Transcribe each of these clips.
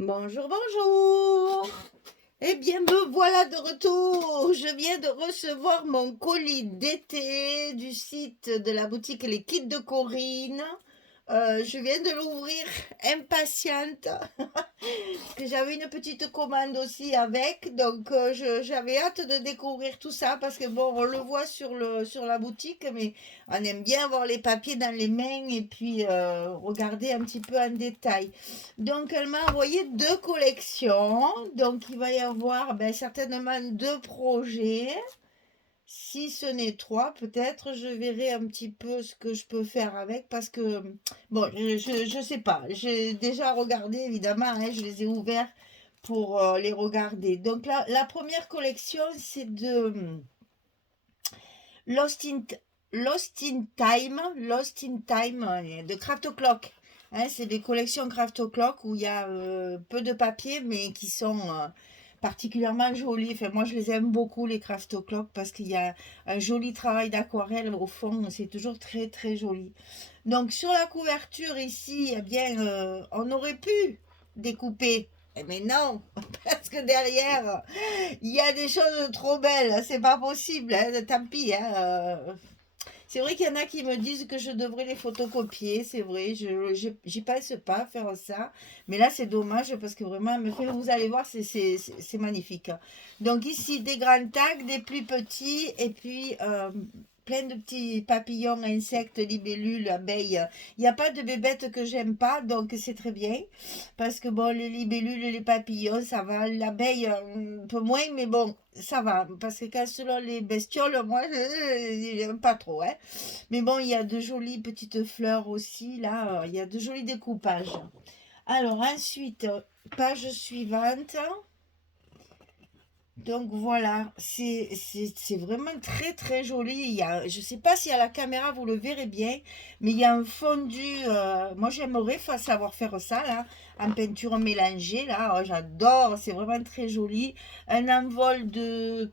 Bonjour, bonjour. Eh bien, me voilà de retour. Je viens de recevoir mon colis d'été du site de la boutique Les Kits de Corinne. Je viens de l'ouvrir impatiente parce que j'avais une petite commande aussi avec. Donc, j'avais hâte de découvrir tout ça parce que bon, on le voit sur la boutique, mais on aime bien avoir les papiers dans les mains et puis regarder un petit peu en détail. Donc, elle m'a envoyé deux collections. Donc, il va y avoir certainement deux projets. Si ce n'est trois, peut-être, je verrai un petit peu ce que je peux faire avec parce que, bon, je sais pas. J'ai déjà regardé, évidemment, hein, je les ai ouverts pour les regarder. Donc, la première collection, c'est de Lost in, Lost in Time de Craft Clock. Hein, c'est des collections Craft Clock où il y a peu de papier mais qui sont particulièrement jolies. Enfin, moi, je les aime beaucoup, les Craft Clock, parce qu'il y a un joli travail d'aquarelle au fond. C'est toujours très, très joli. Donc, sur la couverture ici, eh bien, on aurait pu découper. Mais non, parce que derrière, il y a des choses trop belles, c'est pas possible, hein, tant pis. Hein, c'est vrai qu'il y en a qui me disent que je devrais les photocopier, c'est vrai, j'y pense pas à faire ça, mais là c'est dommage parce que vraiment, mais vous allez voir, c'est magnifique. Donc ici, des grands tags, des plus petits, et puis plein de petits papillons, insectes, libellules, abeilles. Il n'y a pas de bébêtes que j'aime pas, donc c'est très bien. Parce que bon, les libellules, les papillons, ça va. L'abeille, un peu moins, mais bon, ça va. Parce que quand selon les bestioles, moi, j'aime pas trop. Hein. Mais bon, il y a de jolies petites fleurs aussi. Là, il y a de jolis découpages. Alors ensuite, page suivante. Donc voilà, c'est vraiment très très joli. Je ne sais pas si à la caméra vous le verrez bien, mais il y a un fondu. Moi j'aimerais savoir faire ça là, en peinture mélangée là. Oh, j'adore, c'est vraiment très joli. Un envol de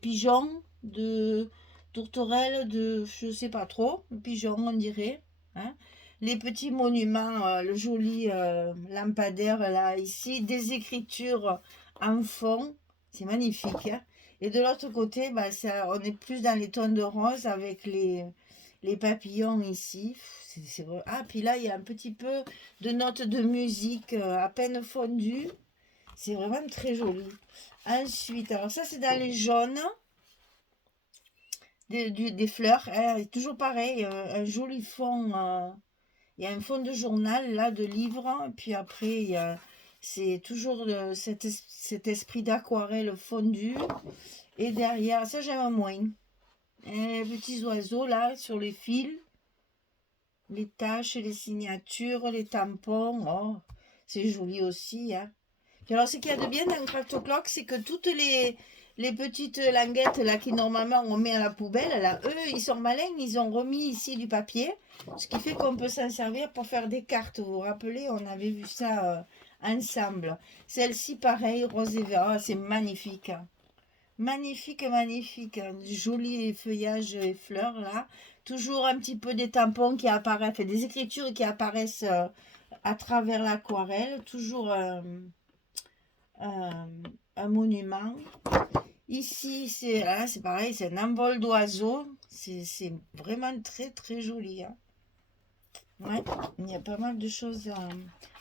pigeons, de tourterelles, de je sais pas trop, de pigeons on dirait. Hein. Les petits monuments, le joli lampadaire là ici, des écritures en fond. C'est magnifique. Hein. Et de l'autre côté, on est plus dans les tons de rose avec les papillons ici. Ah, puis là, il y a un petit peu de notes de musique à peine fondues. C'est vraiment très joli. Ensuite, alors ça, c'est dans les jaunes des fleurs. Hein, toujours pareil, un joli fond. Il y a un fond de journal, là, de livres. Et puis après, c'est toujours cet esprit d'aquarelle fondu. Et derrière, ça j'aime moins. Les petits oiseaux là sur les fils, les taches, les signatures, les tampons. Oh, c'est joli aussi. Hein. Puis alors, ce qu'il y a de bien dans Craft Clock, c'est que toutes les petites languettes là qui normalement on met à la poubelle, là, eux, ils sont malins, ils ont remis ici du papier, ce qui fait qu'on peut s'en servir pour faire des cartes. Vous vous rappelez, on avait vu ça ensemble. Celle-ci, pareil, rose et vert. Oh, c'est magnifique. Hein. Magnifique, magnifique. Joli feuillage et fleurs là. Toujours un petit peu des tampons qui apparaissent, des écritures qui apparaissent à travers l'aquarelle. Toujours un, un monument. Ici, c'est pareil, c'est un envol d'oiseaux. C'est vraiment très très joli. Hein. Ouais, il y a pas mal de choses.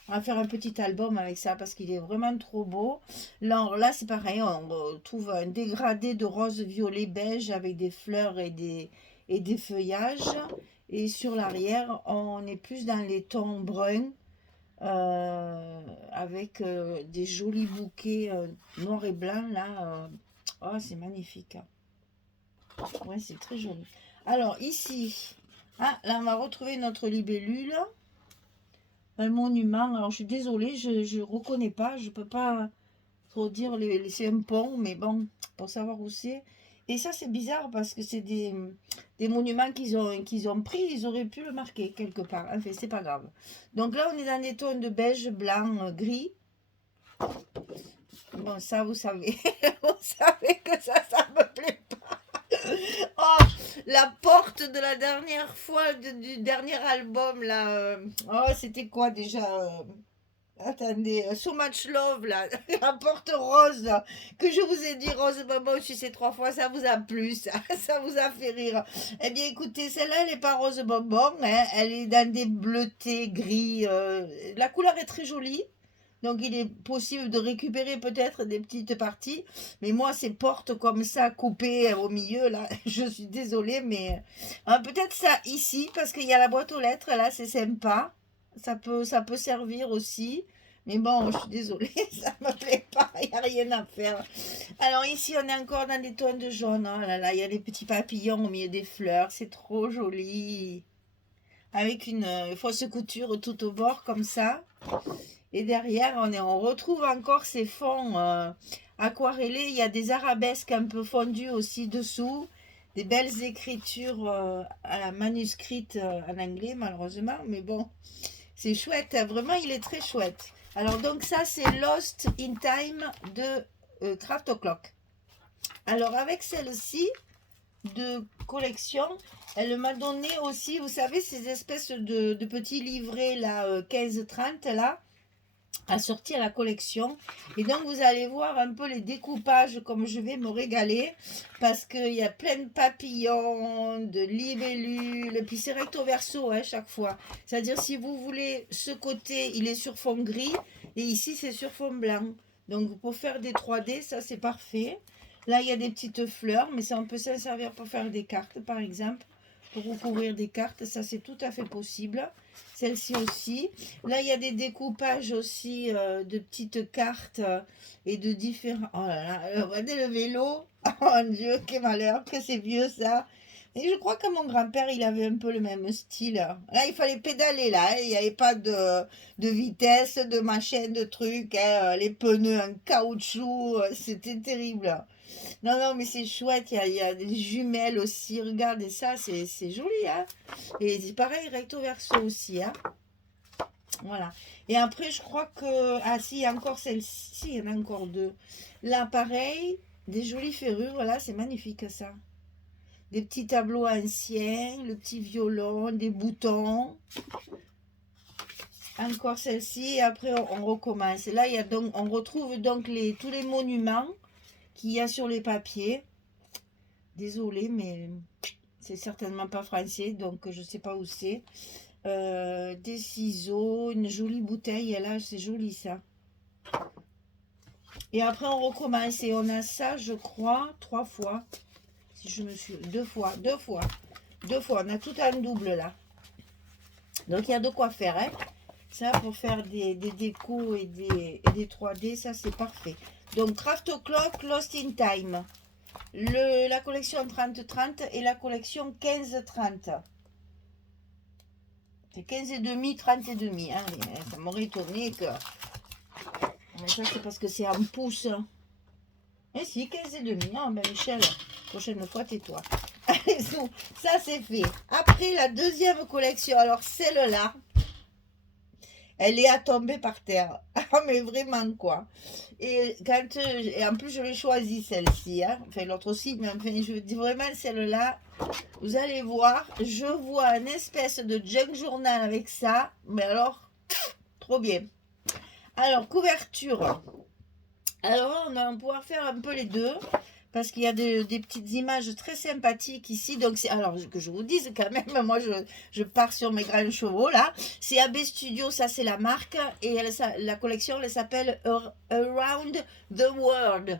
On va faire un petit album avec ça parce qu'il est vraiment trop beau. Là c'est pareil, on trouve un dégradé de rose, violet, beige avec des fleurs et des feuillages. Et sur l'arrière, on est plus dans les tons bruns avec des jolis bouquets noirs et blancs là. Oh, c'est magnifique. Hein. Ouais, c'est très joli. Alors ici, ah, là on va retrouver notre libellule. Un monument. Alors, je suis désolée, je ne reconnais pas. Je peux pas trop dire c'est un pont, mais bon, pour savoir où c'est. Et ça, c'est bizarre parce que c'est des monuments qu'ils ont pris. Ils auraient pu le marquer quelque part. Enfin, c'est pas grave. Donc là, on est dans des tons de beige, blanc, gris. Bon, ça, vous savez. Vous savez que ça me plaît pas. Oh, la porte de la dernière fois du dernier album, là. Oh, c'était quoi déjà Attendez, So Much Love, là, rapporte rose, que je vous ai dit rose bonbon sucé 3 fois, ça vous a plu, ça vous a fait rire. Eh bien, écoutez, celle-là, elle n'est pas rose bonbon, hein, elle est dans des bleutés gris. La couleur est très jolie, donc il est possible de récupérer peut-être des petites parties, mais moi, ces portes comme ça, coupées au milieu, là, je suis désolée, mais peut-être ça ici, parce qu'il y a la boîte aux lettres, là, c'est sympa. Ça peut servir aussi. Mais bon, je suis désolée, ça me plaît pas, il n'y a rien à faire. Alors ici, on est encore dans des tons de jaune. Oh là là, il y a des petits papillons au milieu des fleurs, c'est trop joli. Avec une fausse couture tout au bord comme ça. Et derrière, on retrouve encore ces fonds aquarellés. Il y a des arabesques un peu fondues aussi dessous. Des belles écritures à la manuscrite en anglais, malheureusement. Mais bon, c'est chouette, hein. Vraiment, il est très chouette. Alors, donc ça, c'est Lost in Time de Craft O'Clock. Alors, avec celle-ci de collection, elle m'a donné aussi, vous savez, ces espèces de petits livrets, là, 15-30, là, à sortir la collection. Et donc, vous allez voir un peu les découpages, comme je vais me régaler, parce qu'il y a plein de papillons, de libellules, puis c'est recto verso, hein, chaque fois. C'est-à-dire, si vous voulez, ce côté, il est sur fond gris, et ici, c'est sur fond blanc. Donc, pour faire des 3D, ça, c'est parfait. Là, il y a des petites fleurs, mais ça, on peut s'en servir pour faire des cartes, par exemple. Pour recouvrir des cartes, ça, c'est tout à fait possible. Celle-ci aussi. Là, il y a des découpages aussi de petites cartes et de différents... Oh là là, regardez le vélo. Oh mon Dieu, quel malheur, que c'est vieux ça. Et je crois que mon grand-père, il avait un peu le même style. Là, il fallait pédaler, là. Hein. Il n'y avait pas de vitesse, de machin, de trucs. Hein. Les pneus en caoutchouc, c'était terrible. Non, non, mais c'est chouette. Il y a des jumelles aussi. Regardez ça, c'est joli. Hein. Et c'est pareil, recto verso aussi. Hein. Voilà. Et après, je crois que... Ah, si, il y a encore celle-ci. Il y en a encore deux. Là, pareil, des jolies ferrures. Voilà, c'est magnifique, ça. Des petits tableaux anciens, le petit violon, des boutons. Encore celle-ci. Et après, on recommence. Là, il y a donc, on retrouve donc tous les monuments qu'il y a sur les papiers. Désolée, mais c'est certainement pas français, donc je sais pas où c'est. Des ciseaux, une jolie bouteille, et là, c'est joli ça. Et après, on recommence et on a ça, je crois, 3 fois. Si je me suis... 2 fois. On a tout en double là. Donc, il y a de quoi faire, hein. Ça, pour faire des décos et des 3D, ça, c'est parfait. Donc, Craft O'Clock, Lost in Time. La collection 30-30 et la collection 15-30. C'est 15 et demi, 30 et demi. Hein. Ça m'aurait étonné que... Mais ça, c'est parce que c'est en pouces. Mais si, 15 et demi. Non, mais Michel, prochaine fois, tais-toi. Allez, ça, c'est fait. Après, la deuxième collection. Alors, celle-là, elle est à tomber par terre. Ah, mais vraiment, quoi. Et en plus, je l'ai choisie, celle-ci. Hein. Enfin, l'autre aussi, mais enfin, je dis vraiment, celle-là, vous allez voir, je vois une espèce de junk journal avec ça. Mais alors, trop bien. Alors, couverture. Alors, on va pouvoir faire un peu les deux. Parce qu'il y a des petites images très sympathiques ici. Donc, alors que je vous dise quand même, moi je pars sur mes grands chevaux là. C'est AB Studio, ça c'est la marque. Et la collection, elle s'appelle Around the World.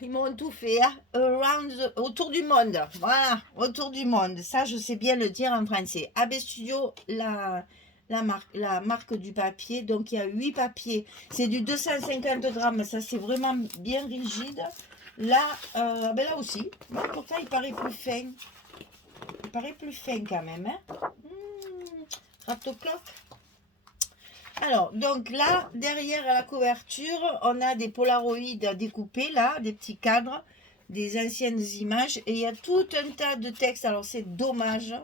Ils m'ont tout fait, hein. Autour du monde. Voilà, autour du monde. Ça, je sais bien le dire en français. AB Studio, la marque du papier. Donc, il y a 8 papiers. C'est du 250 grammes. Ça, c'est vraiment bien rigide. Là, ben là aussi. Bon, pourtant, il paraît plus fin. Il paraît plus fin quand même. Hein. Craft O'Clock. Alors, donc là, derrière la couverture, on a des polaroïdes découpés, là, des petits cadres, des anciennes images. Et il y a tout un tas de textes. Alors, c'est dommage.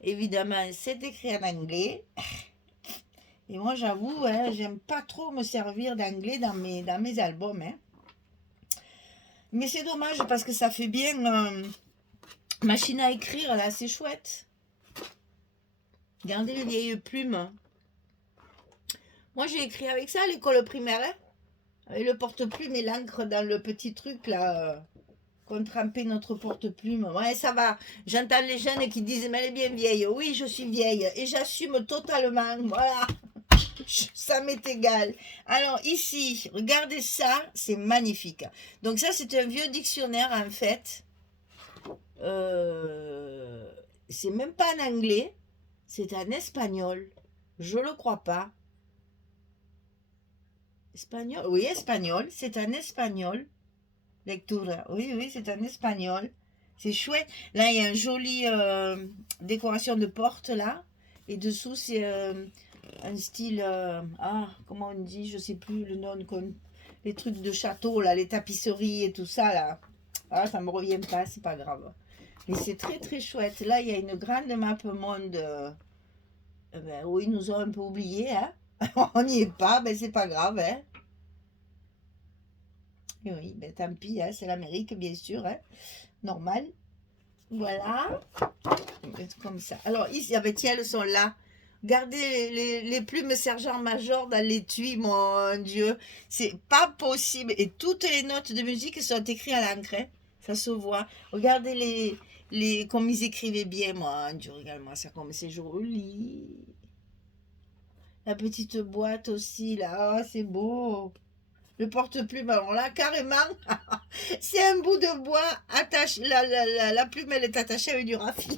Évidemment, c'est écrit en anglais. Et moi, j'avoue, hein, j'aime pas trop me servir d'anglais dans mes albums. Hein. Mais c'est dommage parce que ça fait bien machine à écrire, là, c'est chouette. Regardez les vieilles plumes. Moi, j'ai écrit avec ça à l'école primaire, hein, avec le porte-plume et l'encre dans le petit truc là, qu'on trempait notre porte-plume. Ouais, ça va. J'entends les jeunes qui disent, mais elle est bien vieille. Oui, je suis vieille et j'assume totalement. Voilà, ça m'est égal. Alors ici, regardez ça, c'est magnifique. Donc ça, c'est un vieux dictionnaire en fait. Euh, c'est même pas en anglais, c'est en espagnol. Je le crois pas. Espagnol? Oui, espagnol. C'est en espagnol. Lectura. Oui, oui, c'est en espagnol. C'est chouette. Là, il y a une jolie décoration de porte là. Et dessous, c'est un style. Comment on dit? Je sais plus le nom. Les trucs de château là, les tapisseries et tout ça là. Ah, ça me revient pas, c'est pas grave. Mais c'est très très chouette. Là, il y a une grande map monde où ils nous ont un peu oubliés. Hein. On n'y est pas, ben c'est pas grave. Hein. Et oui, ben tant pis, hein, c'est l'Amérique, bien sûr. Hein. Normal. Voilà. Comme ça. Alors, ici, ah ben, tiens, elles sont là. Regardez les plumes sergent-major dans l'étui, mon Dieu. C'est pas possible. Et toutes les notes de musique sont écrites à l'encre. Hein. Ça se voit. Regardez comme ils écrivaient bien, mon Dieu. Regarde-moi ça, comme c'est joli. La petite boîte aussi, là. Oh, c'est beau. Le porte-plume, alors là, carrément, c'est un bout de bois attaché. La plume, elle est attachée avec du raffia.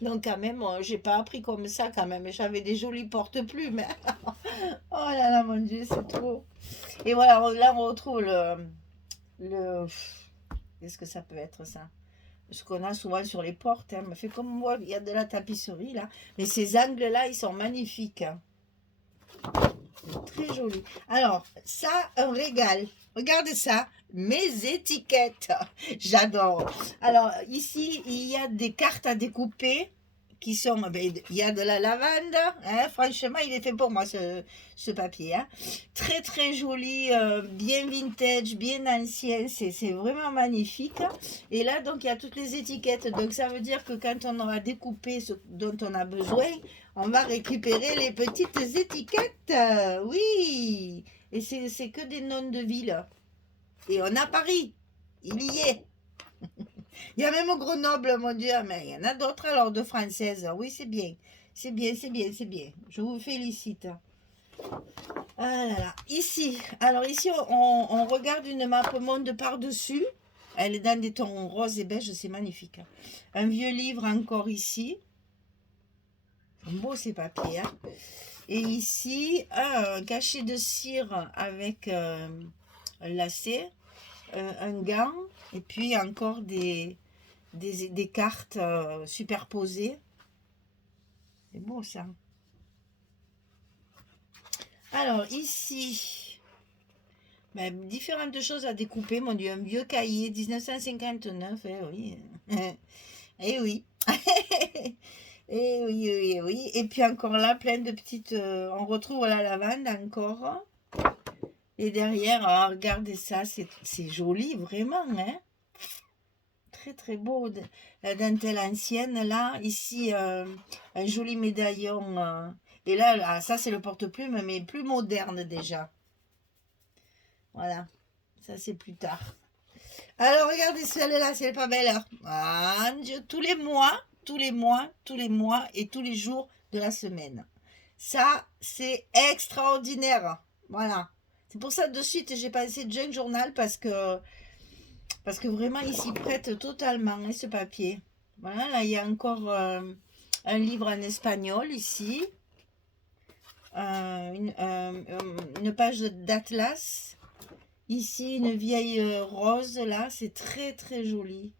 Donc, quand même, j'ai pas appris comme ça, quand même. J'avais des jolis porte-plumes. Oh là là, mon Dieu, c'est trop. Et voilà, là, on retrouve le. Qu'est-ce que ça peut être, ça? Ce qu'on a souvent sur les portes. Hein. Fait comme moi, il y a de la tapisserie, là. Mais ces angles-là, ils sont magnifiques. Hein. Très joli. Alors, ça, un régal. Regardez ça, mes étiquettes. J'adore. Alors, ici, il y a des cartes à découper qui sont... Ben, il y a de la lavande. Hein, franchement, il est fait pour moi, ce papier. Hein. Très, très joli, bien vintage, bien ancien. C'est vraiment magnifique. Et là, donc, il y a toutes les étiquettes. Donc, ça veut dire que quand on aura découpé ce dont on a besoin, on va récupérer les petites étiquettes. Oui. Et c'est que des noms de villes. Et on a Paris. Il y est. Il y a même Grenoble, mon Dieu. Mais il y en a d'autres alors de françaises. Oui, c'est bien. C'est bien, c'est bien, c'est bien. Je vous félicite. Ah là là. Ici. Alors ici, on regarde une map monde par-dessus. Elle est dans des tons roses et beige. C'est magnifique. Un vieux livre encore ici. Beau ces papiers. Hein. Et ici, un cachet de cire avec un lacet, un gant, et puis encore des cartes superposées. C'est beau ça. Alors ici, ben, différentes choses à découper. Mon Dieu, un vieux cahier 1959. Eh oui. Eh oui. Et oui, oui, oui. Et puis encore là, plein de petites... on retrouve la lavande encore. Et derrière, regardez ça, c'est joli, vraiment. Hein? Très, très beau. La dentelle ancienne, là. Ici, un joli médaillon. Et là, ça, c'est le porte-plume, mais plus moderne déjà. Voilà. Ça, c'est plus tard. Alors, regardez celle-là, c'est pas belle. Hein? Ah, Dieu, tous les mois et tous les jours de la semaine. Ça, c'est extraordinaire. Voilà. C'est pour ça, de suite, j'ai passé Junk Journal parce que vraiment, il s'y prête totalement, hein, ce papier. Voilà, là, il y a encore un livre en espagnol ici. Une page d'atlas. Ici, une vieille rose, là, c'est très, très joli.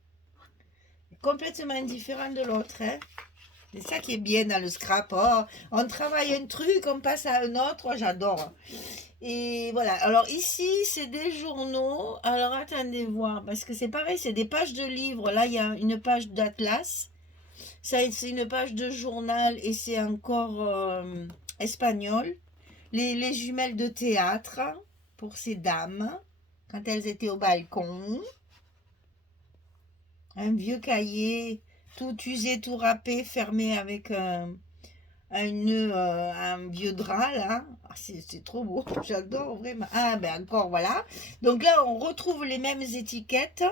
Complètement différent de l'autre, hein. C'est ça qui est bien dans le scrap. Oh, on travaille un truc, on passe à un autre. Oh, j'adore. Et voilà. Alors ici, c'est des journaux. Alors attendez voir, parce que c'est pareil, c'est des pages de livres. Là, il y a une page d'atlas. Ça, c'est une page de journal et c'est encore espagnol. Les jumelles de théâtre pour ces dames quand elles étaient au balcon. Un vieux cahier tout usé, tout râpé, fermé avec un vieux drap là. Ah, c'est trop beau, j'adore vraiment. Ah ben encore voilà. Donc là on retrouve les mêmes étiquettes,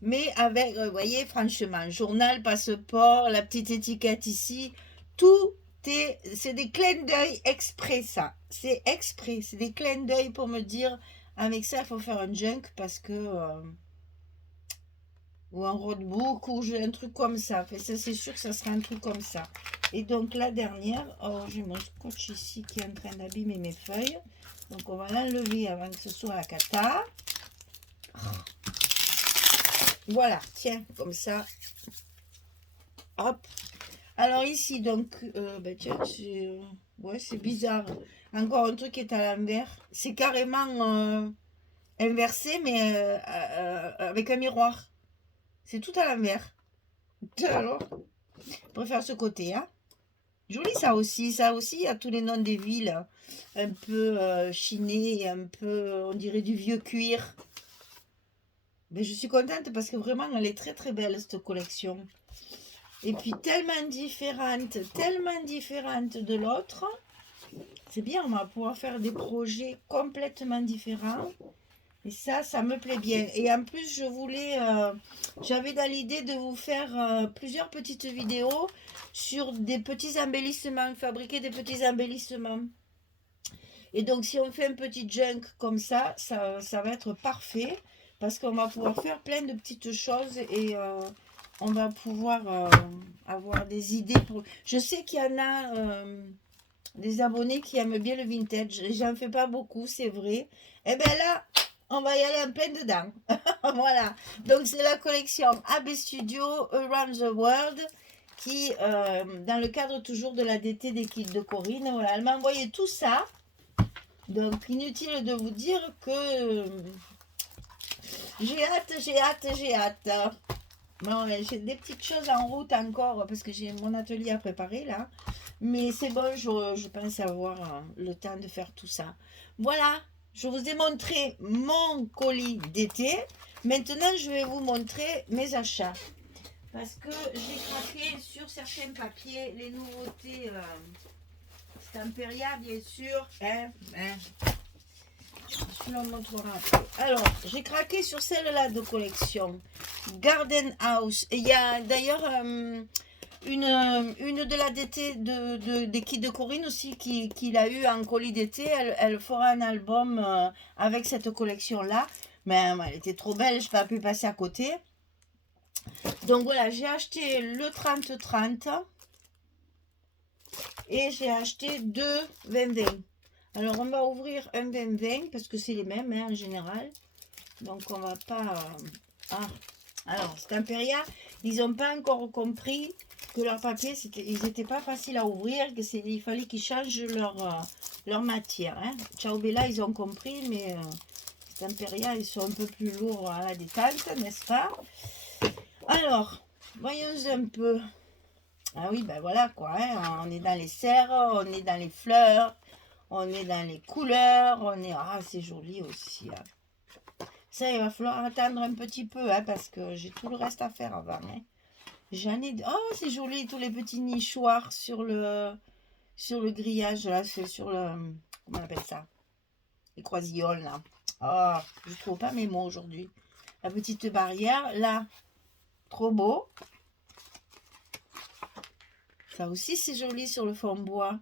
mais avec, vous voyez, franchement, journal, passeport, la petite étiquette ici, tout c'est des clins d'œil exprès ça. C'est exprès, c'est des clins d'œil pour me dire, avec ça il faut faire un junk parce que ou un roadbook ou un truc comme ça. Enfin, ça c'est sûr que ça sera un truc comme ça. Et donc la dernière, oh j'ai mon scotch ici qui est en train d'abîmer mes feuilles. Donc on va l'enlever avant que ce soit la cata. Voilà, tiens, comme ça. Hop. Alors ici, donc, ben tiens, ouais, c'est bizarre. Encore un truc qui est à l'envers. C'est carrément inversé, mais avec un miroir. C'est tout à l'envers. Alors, je préfère ce côté, hein. Joli ça aussi. Ça aussi, il y a tous les noms des villes. Un peu chinés, un peu, on dirait du vieux cuir. Mais je suis contente parce que vraiment, elle est très très belle, cette collection. Et puis tellement différente de l'autre. C'est bien, on va pouvoir faire des projets complètement différents. Et ça me plaît bien. Et en plus, j'avais dans l'idée de vous faire plusieurs petites vidéos sur des petits embellissements, fabriquer des petits embellissements. Et donc, si on fait un petit junk comme ça va être parfait parce qu'on va pouvoir faire plein de petites choses et on va pouvoir avoir des idées. Je sais qu'il y en a des abonnés qui aiment bien le vintage. J'en fais pas beaucoup, c'est vrai. Et bien là, on va y aller en plein dedans. Voilà. Donc, c'est la collection AB Studio Around the World qui, dans le cadre toujours de la DT des kits de Corinne, voilà, elle m'a envoyé tout ça. Donc, inutile de vous dire que j'ai hâte. Bon, j'ai des petites choses en route encore parce que j'ai mon atelier à préparer là. Mais c'est bon, je pense avoir le temps de faire tout ça. Voilà, je vous ai montré mon colis d'été. Maintenant, je vais vous montrer mes achats. Parce que j'ai craqué sur certains papiers, les nouveautés Stamperia, bien sûr. Je vous montrera après. Alors, j'ai craqué sur celle-là de collection. Garden House. Il y a d'ailleurs une de la DT des kits de Corinne aussi qui l'a eu en colis d'été. Elle fera un album avec cette collection-là. Mais elle était trop belle, je n'ai pas pu passer à côté. Donc voilà, j'ai acheté le 30-30 et j'ai acheté deux 20-20. Alors on va ouvrir un 20-20 parce que c'est les mêmes en général. Donc on va pas... Alors Stamperia, ils n'ont pas encore compris que leur papier, ils n'étaient pas faciles à ouvrir, il fallait qu'ils changent leur matière. Hein. Ciao Bella, ils ont compris, mais Stamperia, ils sont un peu plus lourds à la détente, n'est-ce pas? Alors, voyons un peu. Ah oui, ben voilà quoi, hein. On est dans les serres, on est dans les fleurs, on est dans les couleurs, Ah, c'est joli aussi. Hein. Ça, il va falloir attendre un petit peu, hein, parce que j'ai tout le reste à faire avant. Hein. J'en ai... Oh, c'est joli, tous les petits nichoirs sur le grillage, là, c'est sur le... Comment on appelle ça? Les croisillons, là. Oh, je trouve pas mes mots aujourd'hui. La petite barrière, là. Trop beau. Ça aussi, c'est joli sur le fond bois.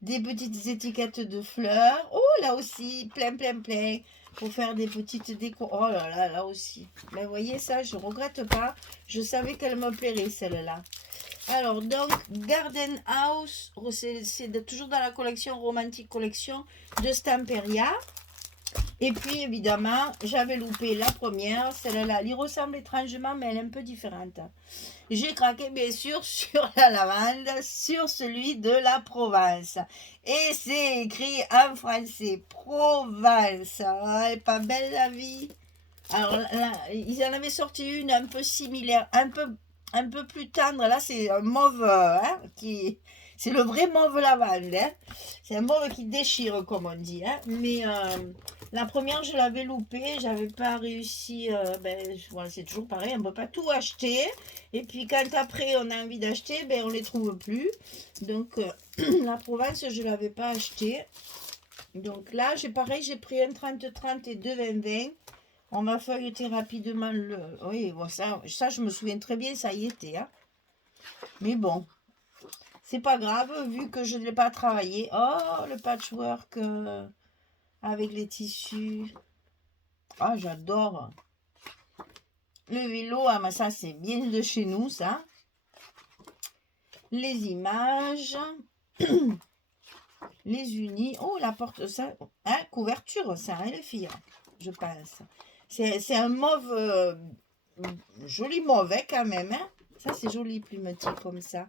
Des petites étiquettes de fleurs. Oh, là aussi, plein. Pour faire des petites décos. Oh là là, là aussi. Ben, vous voyez ça, je regrette pas. Je savais qu'elle me plairait, celle-là. Alors, donc, Garden House. C'est toujours dans la collection Romantique Collection de Stamperia. Et puis, évidemment, j'avais loupé la première. Celle-là, elle y ressemble étrangement, mais elle est un peu différente. J'ai craqué bien sûr sur la lavande, sur celui de la Provence. Et c'est écrit en français, Provence. Oh, elle est pas belle la vie. Alors là, ils en avaient sorti une un peu similaire, un peu plus tendre. Là, c'est un mauve hein, qui C'est le vrai mauve lavande, hein. C'est un mauve qui déchire, comme on dit, hein. Mais la première, je l'avais loupée, j'avais pas réussi. Voilà, c'est toujours pareil, on ne peut pas tout acheter. Et puis quand après on a envie d'acheter, ben, on les trouve plus. Donc la Provence, je l'avais pas acheté. Donc là, pareil, j'ai pris un 30-30 et deux 20-20. On m'a feuilleté rapidement le... Oui, bon, ça, je me souviens très bien, ça y était, hein. Mais bon, c'est pas grave, vu que je ne l'ai pas travaillé. Oh, le patchwork avec les tissus. Ah, j'adore. Le vélo, ah, mais ça, c'est bien de chez nous, ça. Les images. Les unis. Oh, la porte, ça. Hein, couverture, ça, hein, les filles, je pense. C'est un mauve, joli mauve, hein, quand même. Hein. Ça, c'est joli, plumetis, comme ça.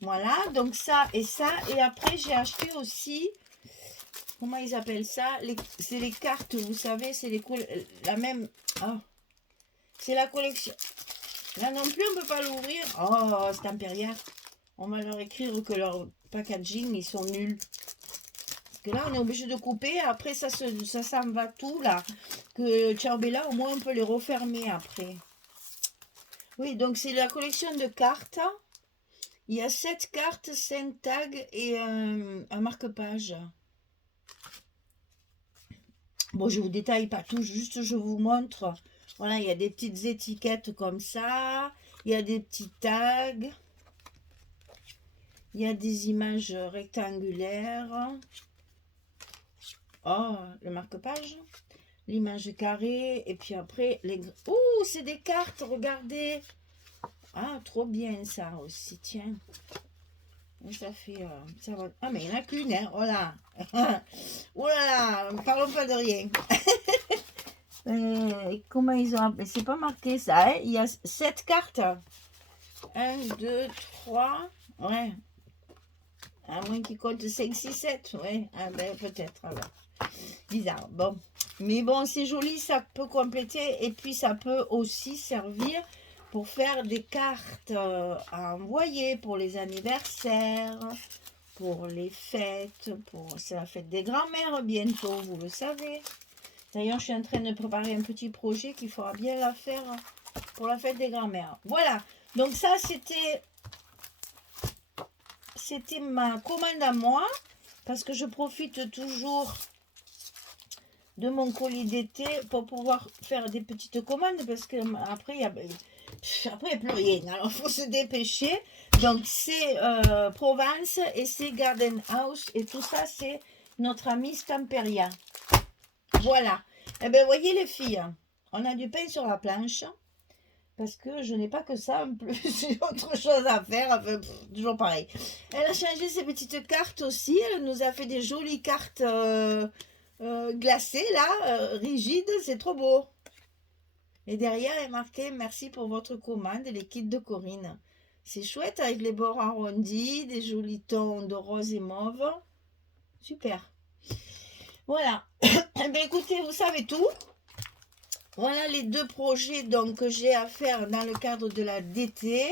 Voilà, donc ça et ça. Et après, j'ai acheté aussi, comment ils appellent ça? C'est les cartes, vous savez, c'est la même... Oh, c'est la collection. Là non plus, on ne peut pas l'ouvrir. Oh, c'est impérial. On va leur écrire que leur packaging, ils sont nuls. Parce que là, on est obligé de couper. Après, ça s'en va tout, là. Que Ciao Bella, au moins, on peut les refermer après. Oui, donc c'est la collection de cartes. Il y a 7 cartes, 5 tags et un marque-page. Bon, je ne vous détaille pas tout, juste je vous montre. Voilà, il y a des petites étiquettes comme ça. Il y a des petits tags. Il y a des images rectangulaires. Oh, le marque-page. L'image carrée. Et puis après, ouh, c'est des cartes, regardez. Ah, trop bien ça aussi, tiens. Ça fait... ça va... Ah, mais il n'y en a qu'une, hein. Oh là. Oh là là, parlons pas de rien. Comment ils ont appelé? C'est pas marqué ça, hein. Il y a 7 cartes. 1, 2, 3. Ouais. À moins qu'ils comptent 5, 6, 7. Ouais. Ah ben peut-être alors. Bizarre. Bon. Mais bon, c'est joli, ça peut compléter. Et puis ça peut aussi servir pour faire des cartes à envoyer pour les anniversaires, pour les fêtes, c'est la fête des grands-mères bientôt, vous le savez. D'ailleurs, je suis en train de préparer un petit projet qu'il faudra bien la faire pour la fête des grands-mères. Voilà, donc ça c'était ma commande à moi, parce que je profite toujours de mon colis d'été pour pouvoir faire des petites commandes, parce que après, il n'y a plus rien. Alors, il faut se dépêcher. Donc, c'est Provence et c'est Garden House. Et tout ça, c'est notre ami Stamperia. Voilà. Eh bien, voyez les filles, on a du pain sur la planche. Parce que je n'ai pas que ça, en plus, j'ai autre chose à faire. Enfin, toujours pareil. Elle a changé ses petites cartes aussi. Elle nous a fait des jolies cartes glacées, là, rigides. C'est trop beau. Et derrière est marqué « Merci pour votre commande, les kits de Corinne ». C'est chouette avec les bords arrondis, des jolis tons de rose et mauve. Super. Voilà. Eh bien, écoutez, vous savez tout. Voilà les 2 projets donc, que j'ai à faire dans le cadre de la DT.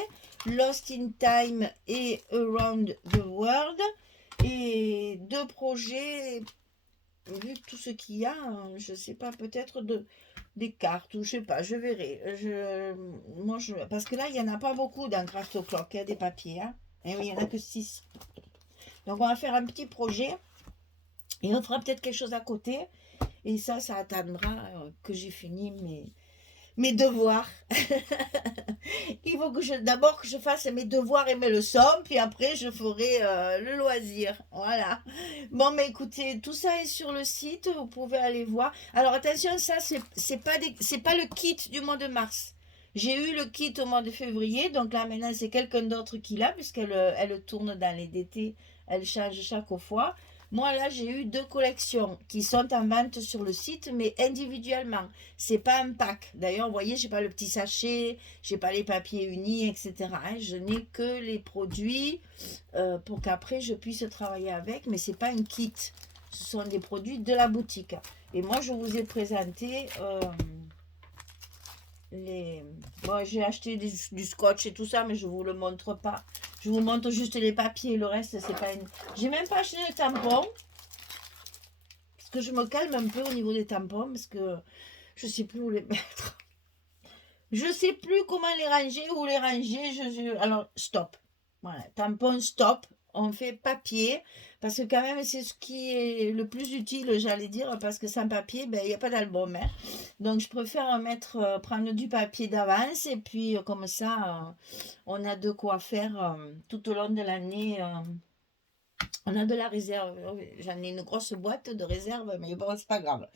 Lost in Time et Around the World. Et 2 projets, vu tout ce qu'il y a, je ne sais pas, peut-être des cartes ou je sais pas, je verrai. Parce que là, il n'y en a pas beaucoup dans Craft O'Clock, il y a des papiers. Hein. Et oui, il n'y en a que 6. Donc, on va faire un petit projet et on fera peut-être quelque chose à côté. Et ça attendra que j'ai fini mes devoirs. Il faut que d'abord que je fasse mes devoirs et mes leçons, puis après je ferai le loisir. Voilà. Bon, mais écoutez, tout ça est sur le site, vous pouvez aller voir. Alors attention, ça c'est pas le kit du mois de mars. J'ai eu le kit au mois de février, donc là maintenant c'est quelqu'un d'autre qui l'a, puisqu'elle elle tourne dans les DT, elle change chaque fois. Moi, là, j'ai eu 2 collections qui sont en vente sur le site, mais individuellement. C'est pas un pack. D'ailleurs, vous voyez, j'ai pas le petit sachet, j'ai pas les papiers unis, etc. Je n'ai que les produits pour qu'après, je puisse travailler avec, mais c'est pas un kit. Ce sont des produits de la boutique. Et moi, je vous ai présenté Bon, j'ai acheté du scotch et tout ça, mais je vous le montre pas. Je vous montre juste les papiers, le reste, c'est pas une... J'ai même pas acheté de tampons. Parce que je me calme un peu au niveau des tampons, parce que je sais plus où les mettre. Je sais plus comment les ranger, où les ranger. Alors, stop. Voilà, tampon, stop. On fait papier, parce que quand même, c'est ce qui est le plus utile, j'allais dire, parce que sans papier, ben, il n'y a pas d'album. Hein. Donc, je préfère prendre du papier d'avance, et puis comme ça, on a de quoi faire tout au long de l'année. On a de la réserve. J'en ai une grosse boîte de réserve, mais bon, c'est pas grave.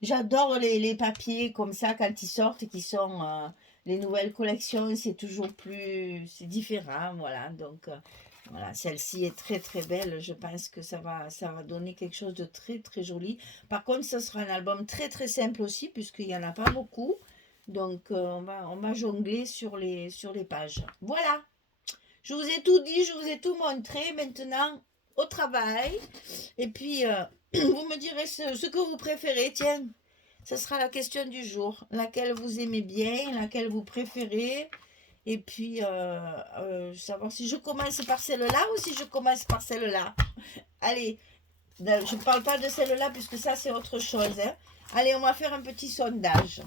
J'adore les papiers comme ça quand ils sortent, qui sont les nouvelles collections. C'est toujours plus, c'est différent, voilà. Donc voilà, celle-ci est très très belle. Je pense que ça va donner quelque chose de très très joli. Par contre, ce sera un album très très simple aussi, puisqu'il y en a pas beaucoup. Donc on va jongler sur les pages. Voilà. Je vous ai tout dit, je vous ai tout montré. Maintenant, au travail. Et puis, vous me direz ce que vous préférez. Tiens, ce sera la question du jour. Laquelle vous aimez bien, laquelle vous préférez. Et puis, savoir si je commence par celle-là ou si je commence par celle-là. Allez, je ne parle pas de celle-là puisque ça, c'est autre chose. Hein. Allez, on va faire un petit sondage.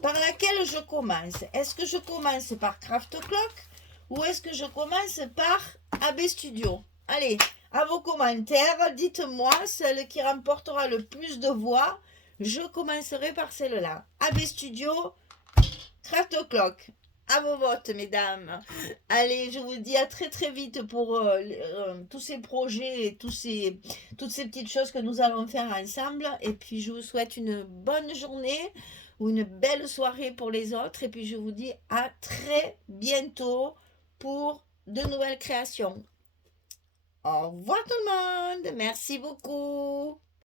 Par laquelle je commence? Est-ce que je commence par Craft Clock ou est-ce que je commence par AB Studio? Allez, à vos commentaires, dites-moi celle qui remportera le plus de voix. Je commencerai par celle-là. AB Studio, Craft Clock. À vos votes, mesdames. Allez, je vous dis à très très vite pour tous ces projets et toutes ces petites choses que nous allons faire ensemble. Et puis, je vous souhaite une bonne journée ou une belle soirée pour les autres. Et puis, je vous dis à très bientôt pour de nouvelles créations. Au revoir tout le monde. Merci beaucoup.